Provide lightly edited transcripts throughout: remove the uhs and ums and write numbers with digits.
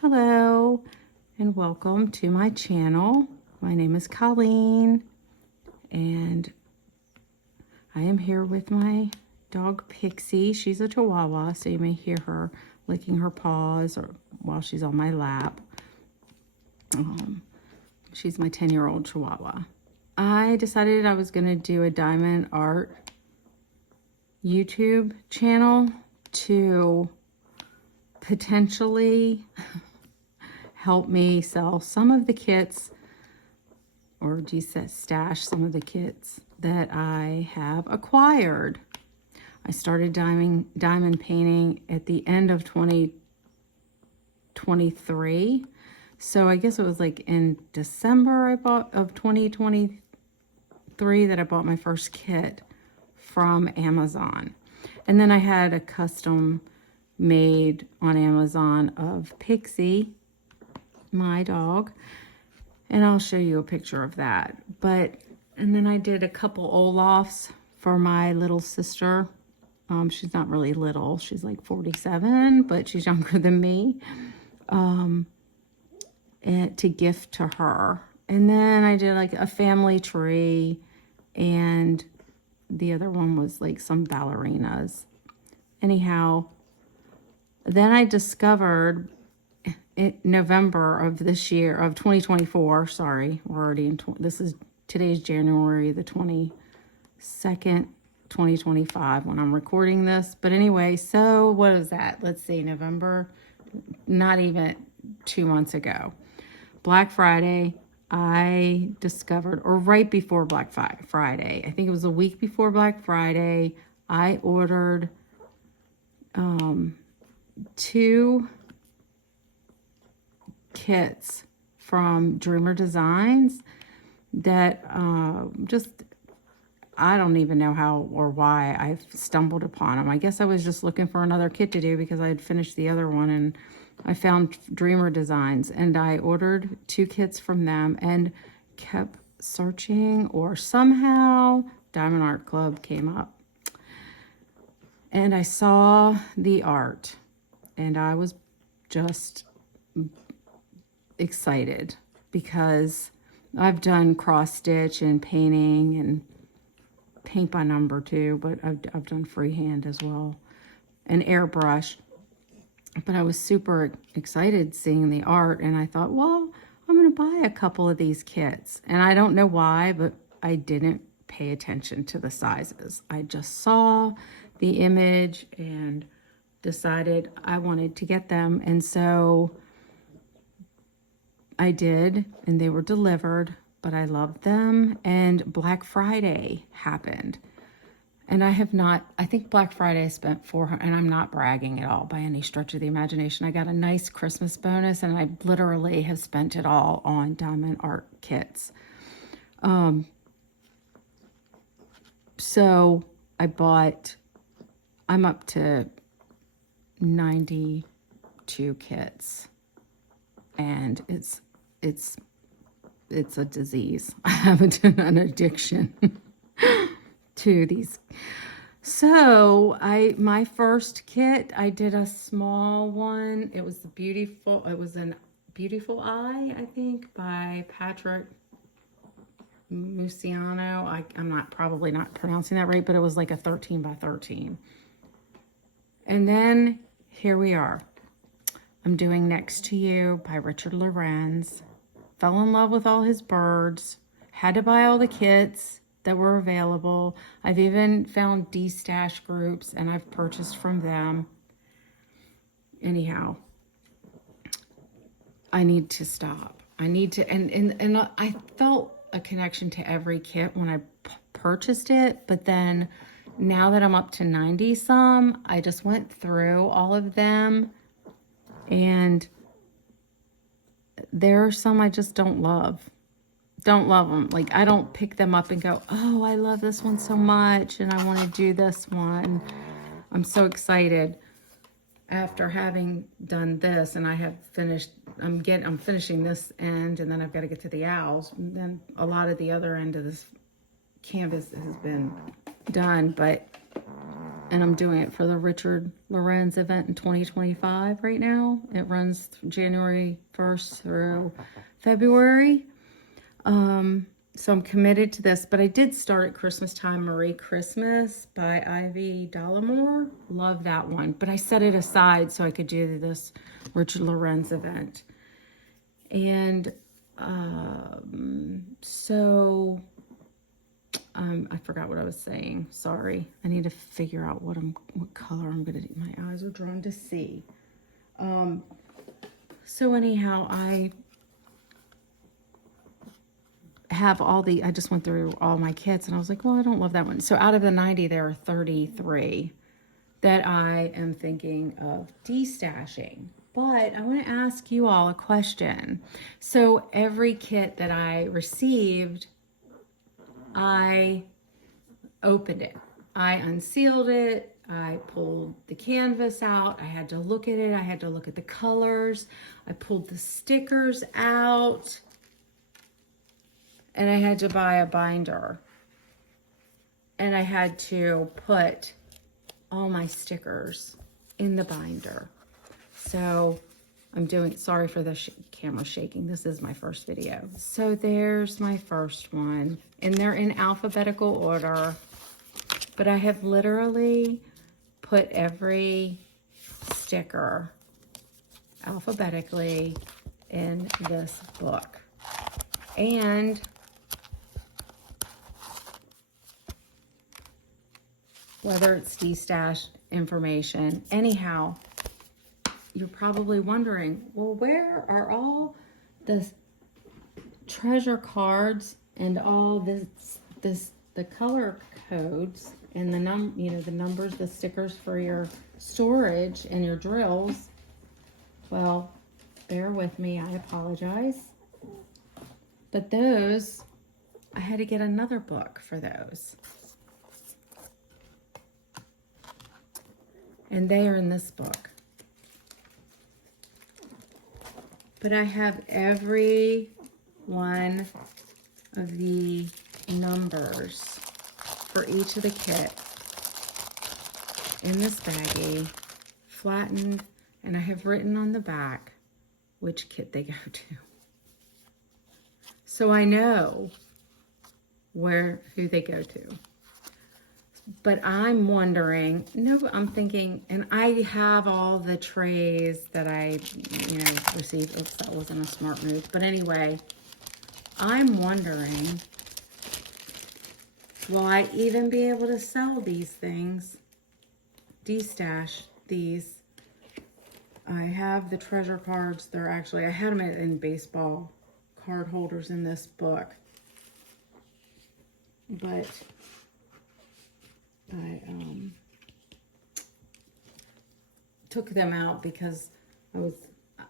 Hello and welcome to my channel. My name is Colleen and I am here with my dog Pixie. She's a Chihuahua, so you may hear her licking her paws or while she's on my lap. She's my 10-year-old Chihuahua. I decided I was going to do a diamond art YouTube channel to potentially help me sell some of the kits, or destash some of the kits that I have acquired. I started diamond painting at the end of 2023. So I guess it was like in December of 2023 that I bought my first kit from Amazon. And then I had a custom made on Amazon of Pixie, my dog, and I'll show you a picture of that. And then I did a couple Olafs for my little sister. She's not really little, she's like 47, but she's younger than me, and to gift to her. And then I did like a family tree, and the other one was like some ballerinas. Anyhow, then I discovered in November of this year, of 2024, sorry, we're already in, today's January the 22nd, 2025 when I'm recording this. But anyway, so what is that? Let's see, November, not even 2 months ago. Black Friday, I discovered, or right before Black Friday, I think it was a week before Black Friday, I ordered 2 kits from Dreamer Designs that I don't even know how or why I stumbled upon them. I guess I was just looking for another kit to do because I had finished the other one, and I found Dreamer Designs, and I ordered 2 kits from them and kept searching, or somehow Diamond Art Club came up. And I saw the art, and I was just excited because I've done cross stitch and painting and paint by number too, but I've done freehand as well and airbrush. But I was super excited seeing the art, and I thought, well, I'm going to buy a couple of these kits. And I don't know why, but I didn't pay attention to the sizes. I just saw the image and decided I wanted to get them. And so I did, and they were delivered, but I loved them. And Black Friday happened. And I think Black Friday I spent $400, and I'm not bragging at all by any stretch of the imagination. I got a nice Christmas bonus, and I literally have spent it all on diamond art kits. So I'm up to 92 kits, and it's a disease. I have an addiction to these. So my first kit, I did a small one. It was a Beautiful Eye, I think, by Patrick Musiano. I'm probably not pronouncing that right, but it was like a 13 by 13. And then here we are. I'm doing Next to You by Richard Lorenz. Fell in love with all his birds. Had to buy all the kits that were available. I've even found Destash groups, and I've purchased from them. Anyhow, I need to stop. I need to, and I felt a connection to every kit when I purchased it, but then now that I'm up to 90 some, I just went through all of them, and there are some I just don't love them. Like, I don't pick them up and go, oh, I love this one so much and I want to do this one. I'm so excited after having done this, and I have finished, I'm finishing this end, and then I've got to get to the owls, and then a lot of the other end of this canvas has been done. But and I'm doing it for the Richard Lorenz event in 2025 right now. It runs January 1st through February. So I'm committed to this, but I did start at Christmas Time, Marie Christmas by Ivy Dallimore. Love that one, but I set it aside so I could do this Richard Lorenz event. And I forgot what I was saying. Sorry. I need to figure out what color I'm gonna do. My eyes are drawn to see. So anyhow, I have I just went through all my kits and I was like, well, I don't love that one. So out of the 90, there are 33 that I am thinking of destashing. But I want to ask you all a question. So every kit that I received, I opened it. I unsealed it. I pulled the canvas out. I had to look at it. I had to look at the colors. I pulled the stickers out. And I had to buy a binder. And I had to put all my stickers in the binder. So sorry for the camera shaking. This is my first video. So there's my first one. And they're in alphabetical order. But I have literally put every sticker alphabetically in this book. And whether it's destash information, anyhow, you're probably wondering, well, where are all the treasure cards and all the color codes and the numbers, the stickers for your storage and your drills? Well, bear with me, I apologize. But those, I had to get another book for those. And they are in this book. But I have every one of the numbers for each of the kit in this baggie, flattened, and I have written on the back which kit they go to. So I know who they go to. But I'm wondering, I'm thinking, and I have all the trays that I, received. Oops, that wasn't a smart move. But anyway, I'm wondering, will I even be able to sell these things? Destash these. I have the treasure cards. I had them in baseball card holders in this book. But I took them out because I was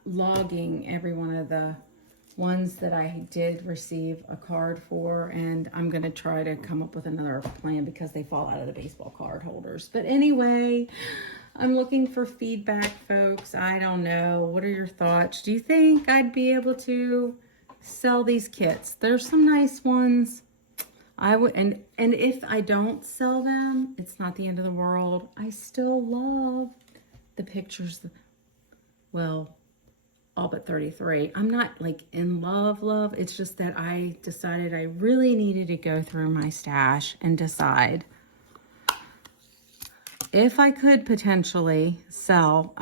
logging every one of the ones that I did receive a card for, and I'm going to try to come up with another plan because they fall out of the baseball card holders. But anyway, I'm looking for feedback, folks. I don't know. What are your thoughts? Do you think I'd be able to sell these kits? There's some nice ones. I would, and if I don't sell them, it's not the end of the world. I still love the pictures. Well, all but 33. I'm not like in love. It's just that I decided I really needed to go through my stash and decide if I could potentially sell,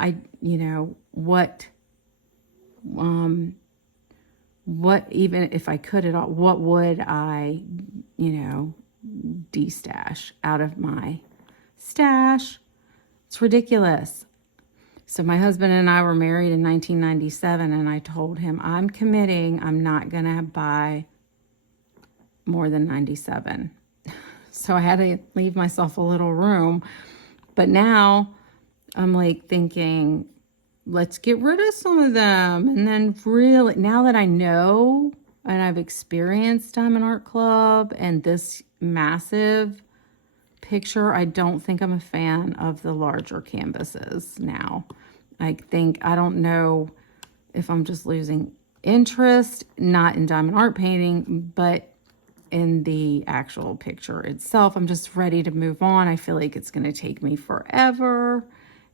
what even if I could at all, what would I, destash out of my stash? It's ridiculous. So my husband and I were married in 1997, and I told him, I'm committing, I'm not going to buy more than 97. So I had to leave myself a little room. But now I'm like thinking, let's get rid of some of them. And then really, now that I know and I've experienced Diamond Art Club and this massive picture, I don't think I'm a fan of the larger canvases now. I don't know if I'm just losing interest, not in diamond art painting, but in the actual picture itself. I'm just ready to move on. I feel like it's going to take me forever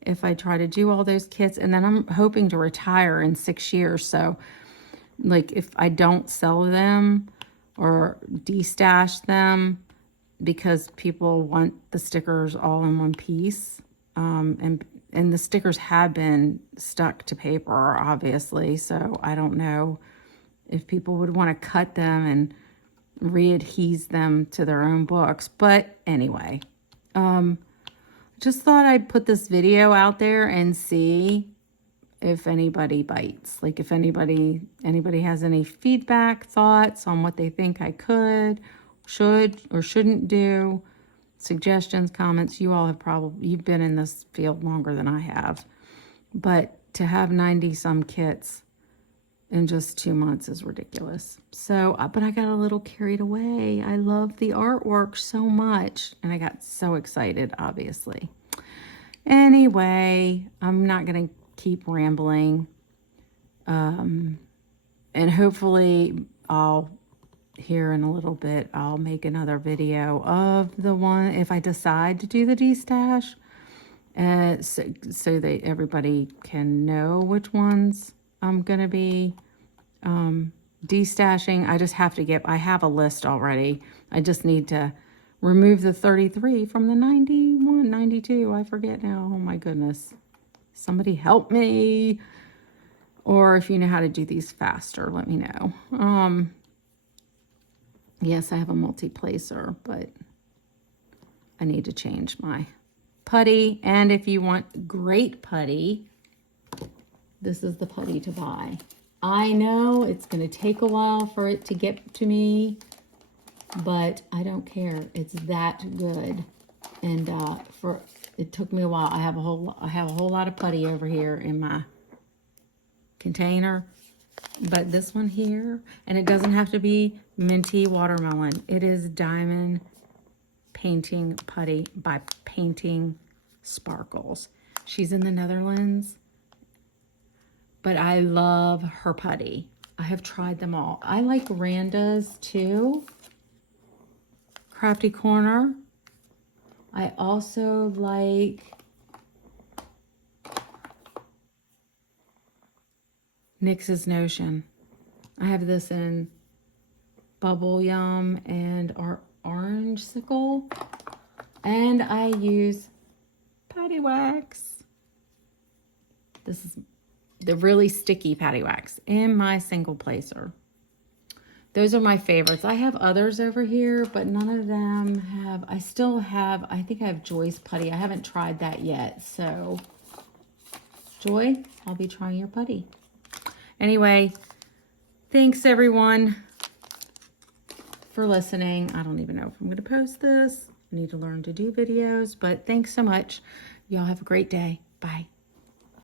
if I try to do all those kits. And then I'm hoping to retire in 6 years. So like if I don't sell them or destash them because people want the stickers all in one piece, and the stickers have been stuck to paper, obviously, so I don't know if people would want to cut them and readhese them to their own books. But anyway, just thought I'd put this video out there and see if anybody bites. Like if anybody has any feedback, thoughts on what they think I could, should, or shouldn't do, suggestions, comments. You all have you've been in this field longer than I have. But to have 90 some kits in just 2 months is ridiculous. So, but I got a little carried away. I love the artwork so much, and I got so excited, obviously. Anyway, I'm not going to keep rambling. And hopefully I'll, here in a little bit, I'll make another video of the one, if I decide to do the destash, so that everybody can know which ones I'm going to be destashing. I just have to I have a list already. I just need to remove the 33 from the 91, 92. I forget now. Oh my goodness. Somebody help me. Or if you know how to do these faster, let me know. Yes, I have a multi-placer, but I need to change my putty. And if you want great putty, this is the putty to buy. I know it's going to take a while for it to get to me, but I don't care. It's that good. And it took me a while. I have a whole lot of putty over here in my container. But this one here, and it doesn't have to be minty watermelon. It is diamond painting putty by Painting Sparkles. She's in the Netherlands, but I love her putty. I have tried them all. I like Randa's too. Crafty Corner. I also like NYX's Notion. I have this in Bubble Yum and Orange Sickle. And I use Patty Wax. This is the really sticky Patty Wax in my single placer. Those are my favorites. I have others over here, but none of them have. I still have, I think I have Joy's putty. I haven't tried that yet. So, Joy, I'll be trying your putty. Anyway, thanks everyone for listening. I don't even know if I'm going to post this. I need to learn to do videos, but thanks so much. Y'all have a great day. Bye.